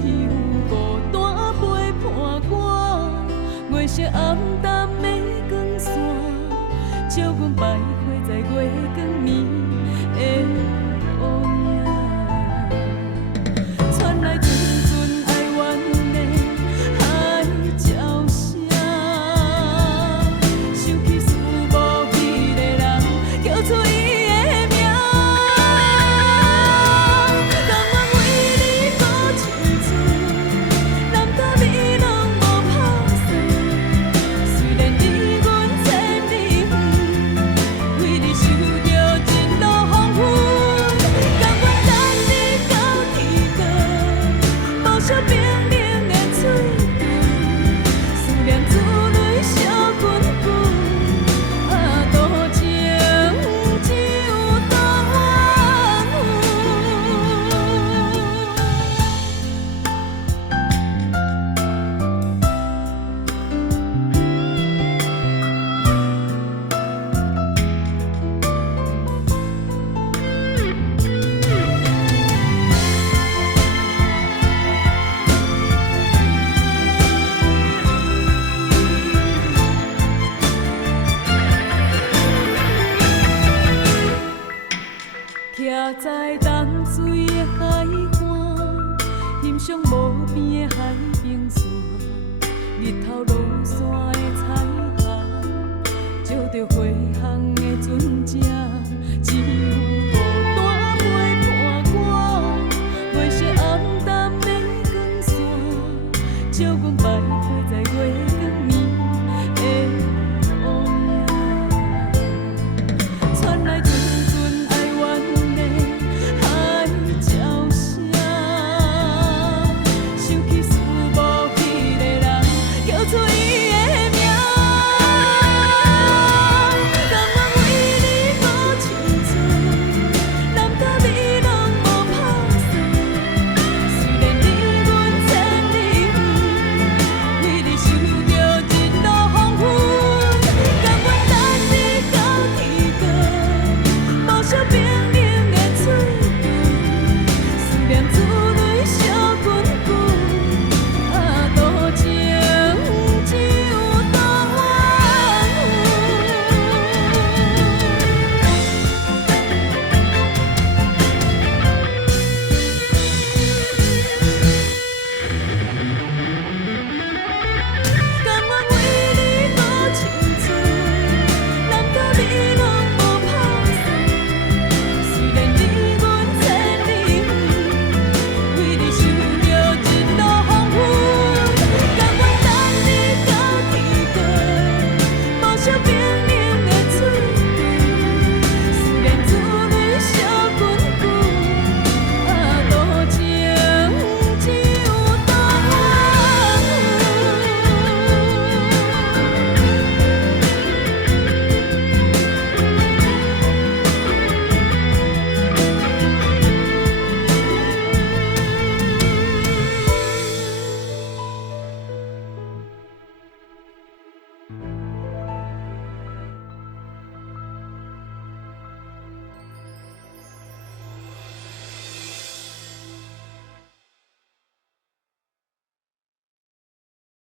只有孤单陪伴我。月色暗淡的光线，照阮徘徊在月光暝的乌影。传来阵阵哀怨的海鸟声，想起思慕彼个人，叫出伊的名。甘愿为你付青春，男甲女拢无拍算。虽然离阮千里远，为你受着一路风雨。甘愿等你到天光，无惜冰冷的嘴唇，思念珠泪烧滚滚，多情只有多怨徛在淡水的海岸，欣赏无边的海平线，日头落山的彩虹，照着回航的船只，只有孤单陪伴我。月色暗淡的光线，照阮